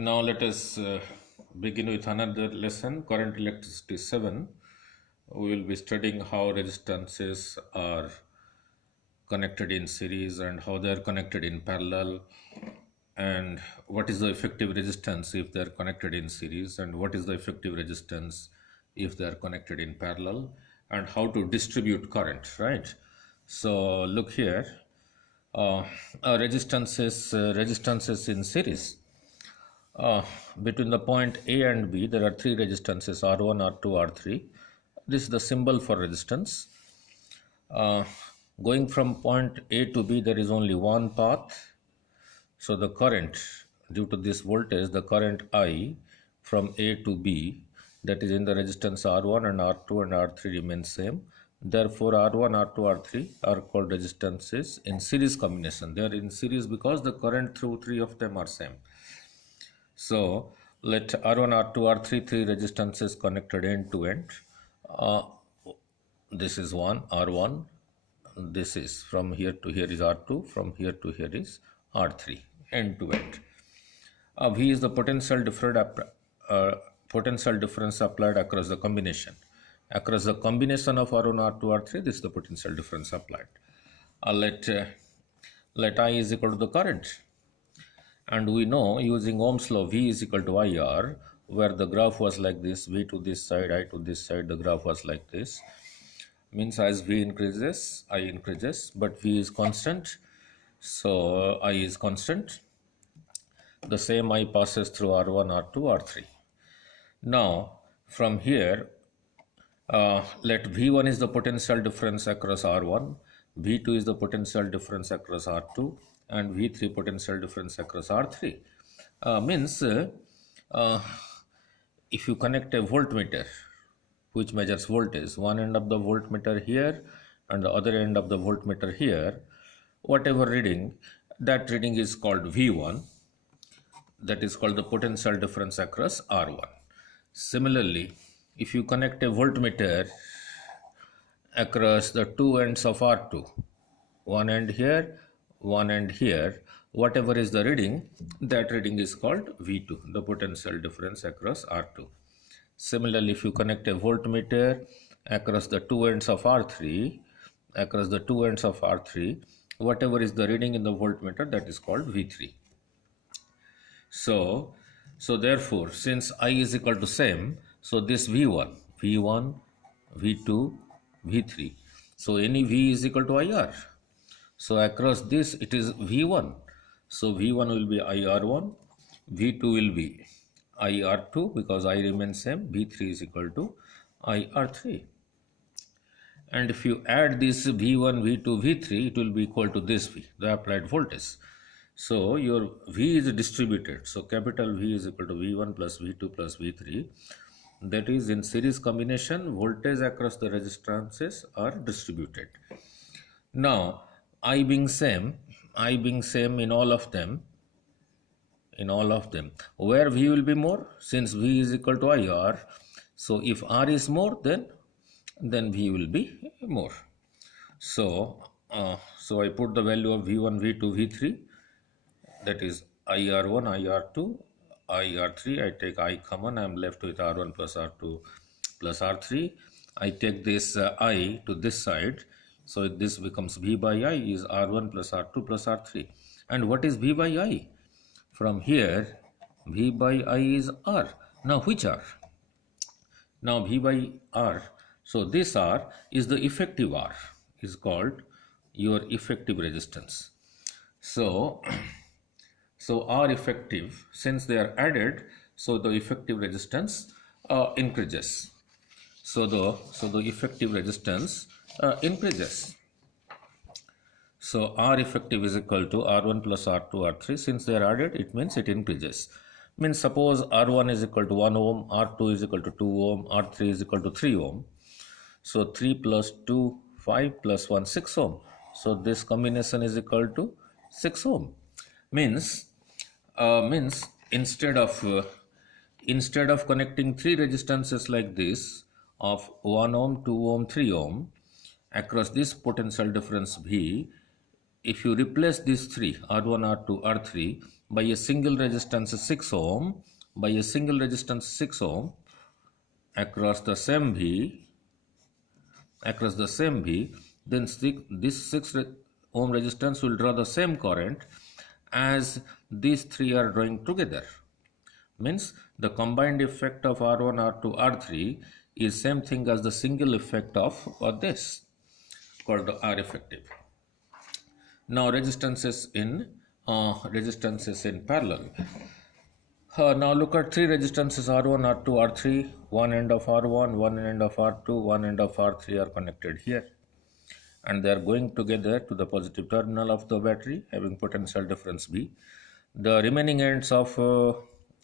Now let us begin with another lesson, current electricity 7. We will be studying how resistances are connected in series and how they are connected in parallel, and what is the effective resistance if they are connected in series, and what is the effective resistance if they are connected in parallel, and how to distribute current, right? So look here, resistances in series. Between the point A and B, there are three resistances R1, R2, R3. This is the symbol for resistance. Going from point A to B, there is only one path. So the current, due to this voltage, the current I from A to B, that is in the resistance R1 and R2 and R3 remains same. Therefore, R1, R2, R3 are called resistances in series combination. They are in series because the current through three of them are same. So let R1, R2, R3, three resistances connected end to end. This is one R1. This is from here to here is R2. From here to here is R3. End to end. V is the potential difference applied across the combination. Across the combination of R1, R2, R3, this is the potential difference applied. Let I is equal to the current. And we know using Ohm's law, V is equal to IR, where the graph was like this, V to this side, I to this side, the graph was like this. Means as V increases, I increases, but V is constant, so I is constant. The same I passes through R1, R2, R3. Now, from here, let V1 is the potential difference across R1, V2 is the potential difference across R2, and V3 potential difference across R3. If you connect a voltmeter which measures voltage, one end of the voltmeter here and the other end of the voltmeter here, whatever reading, that reading is called V1. That is called the potential difference across R1. Similarly, if you connect a voltmeter across the two ends of R2, one end here, one end here, whatever is the reading, that reading is called V2, the potential difference across R2. Similarly, if you connect a voltmeter across the two ends of R3, whatever is the reading in the voltmeter, that is called V3. So therefore, since I is equal to same, so this V1, V2, V3. So any V is equal to IR. So across this it is V1. So V1 will be IR1, V2 will be IR2 because I remains same, V3 is equal to IR3. And if you add this V1, V2, V3, it will be equal to this V, the applied voltage. So your V is distributed. So capital V is equal to V1 plus V2 plus V3. That is, in series combination, voltage across the resistances are distributed. Now, I being same in all of them, where V will be more, since V is equal to IR. So if R is more, then V will be more. So I put the value of V1, V2, V3. That is IR1, IR2, IR3. I take I common. I am left with R1 plus R2 plus R3. I take this I to this side. So this becomes V by I is R1 plus R2 plus R3. And what is V by I? From here, V by I is R. Now which R? Now V by R. So this R is the effective R, is called your effective resistance. So R effective, since they are added, so the effective resistance increases. So the effective resistance increases. So R effective is equal to R1 plus R2, R3. Since they are added, it means it increases. Means suppose R1 is equal to 1 ohm, R2 is equal to 2 ohm, R3 is equal to 3 ohm. So 3 plus 2, 5 plus 1, 6 ohm. So this combination is equal to 6 ohm. Means instead of connecting three resistances like this of 1 ohm, 2 ohm, 3 ohm across this potential difference V, if you replace these three R1, R2, R3 by a single resistance 6 ohm, by a single resistance 6 ohm across the same V, then this 6 ohm resistance will draw the same current as these three are drawing together. Means the combined effect of R1, R2, R3 is same thing as the single effect of this, called the R effective. Now resistances in parallel. Now look at three resistances R1, R2, R3. One end of R1, one end of R2, one end of R3 are connected here, and they are going together to the positive terminal of the battery, having potential difference B. The remaining ends of R1,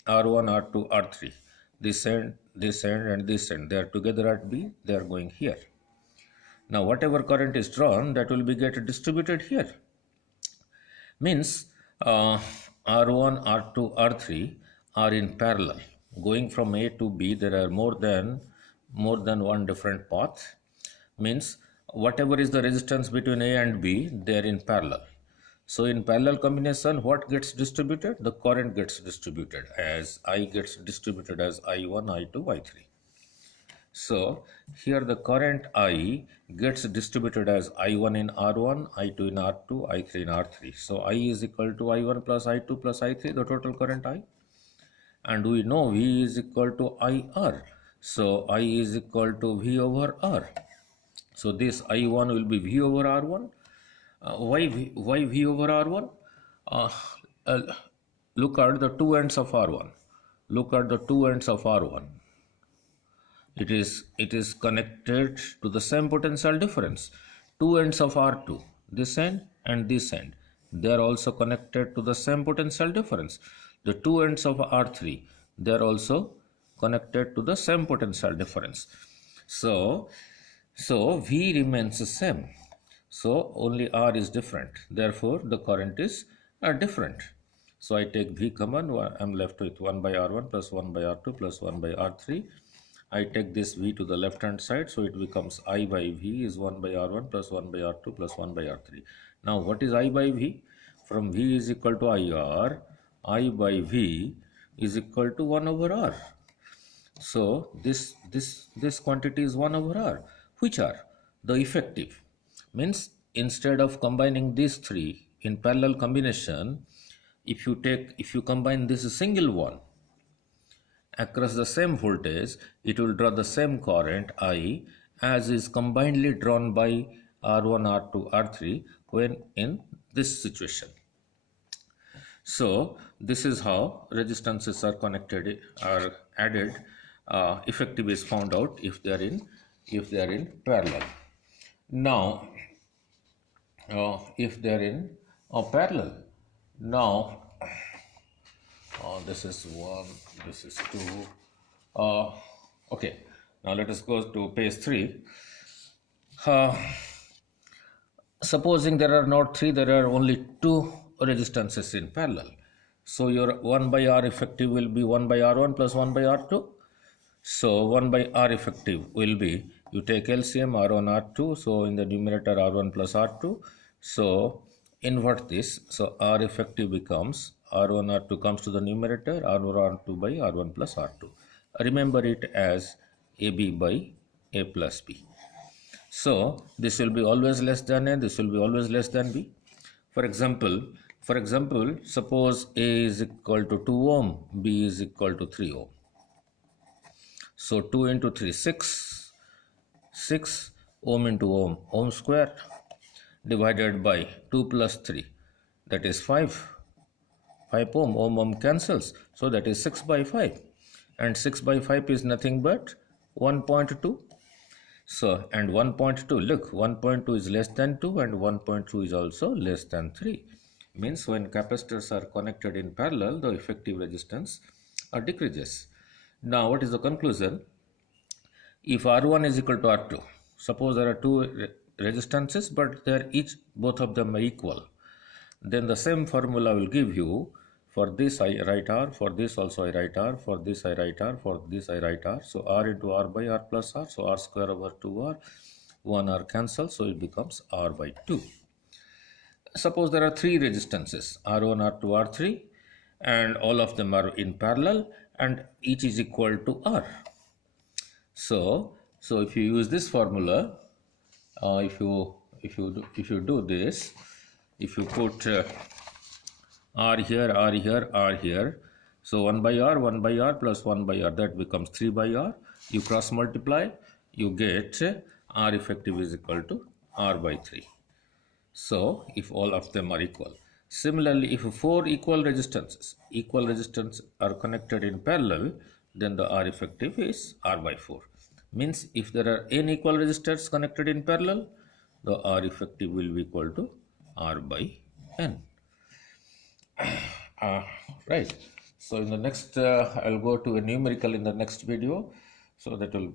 R2, R3, this end, and this end, they are together at B, they are going here. Now whatever current is drawn, that will be get distributed here. Means R1, R2, R3 are in parallel. Going from A to B, there are more than one different path. Means whatever is the resistance between A and B, they are in parallel. So in parallel combination, what gets distributed? The current gets distributed as I gets distributed as I1, I2, I3. So here the current I gets distributed as I1 in R1, I2 in R2, I3 in R3. So I is equal to I1 plus I2 plus I3, the total current I. And we know V is equal to IR. So I is equal to V over R. So this I1 will be V over R1. Why V over R1? Look at the two ends of R1. Look at the two ends of R1. It is connected to the same potential difference. Two ends of R2, this end and this end, they are also connected to the same potential difference. The two ends of R3, they are also connected to the same potential difference. So V remains the same. So only R is different. Therefore, the current is different. So I take V common. I am left with 1 by R1 plus 1 by R2 plus 1 by R3. I take this V to the left hand side, so it becomes I by V is 1 by R1 plus 1 by R2 plus 1 by R3. Now what is I by V? From V is equal to IR, I by V is equal to 1 over R. So this quantity is 1 over R, which are the effective. Means instead of combining these three in parallel combination, if you combine this single one across the same voltage, it will draw the same current I as is combinedly drawn by R1, R2, R3 when in this situation. So this is how resistances are connected, are added. Effective is found out if they are in parallel. Now if they are in parallel, now this is 1, this is 2. Okay, now let us go to page 3. Supposing there are not 3, there are only 2 resistances in parallel. So your 1 by R effective will be 1 by R1 plus 1 by R2. So 1 by R effective will be, you take LCM R1, R2. So in the numerator R1 plus R2. So invert this. So R effective becomes R1, R2 comes to the numerator, R1, R2 by R1 plus R2. Remember it as AB by A plus B. So this will be always less than A, this will be always less than B. For example, suppose A is equal to 2 ohm, B is equal to 3 ohm. So 2 into 3, 6 ohm into ohm, ohm square, divided by 2 plus 3, that is 5 ohm cancels, so that is 6 by 5, and 6 by 5 is nothing but 1.2. So, and 1.2, look, 1.2 is less than 2 and 1.2 is also less than 3. Means when capacitors are connected in parallel, the effective resistance decreases. Now what is the conclusion? If R1 is equal to R2, suppose there are 2 resistances but they are both of them are equal, then the same formula will give you, for this I write R, for this also I write R, for this I write R, for this I write R. So R into R by R plus R, so R square over 2R, 1 R cancels, so it becomes R by 2. Suppose there are 3 resistances, R1, R2, R3. and all of them are in parallel, and each is equal to R. So if you use this formula, if you do this, if you put R here, R here, R here, so 1 by R plus 1 by R, that becomes 3 by R. You cross multiply, you get R effective is equal to R by 3. So if all of them are equal. Similarly, if four equal resistance are connected in parallel, then the R effective is R by 4. Means if there are n equal resistors connected in parallel, the R effective will be equal to R by n. Right. So in the next, I'll go to a numerical in the next video. So that will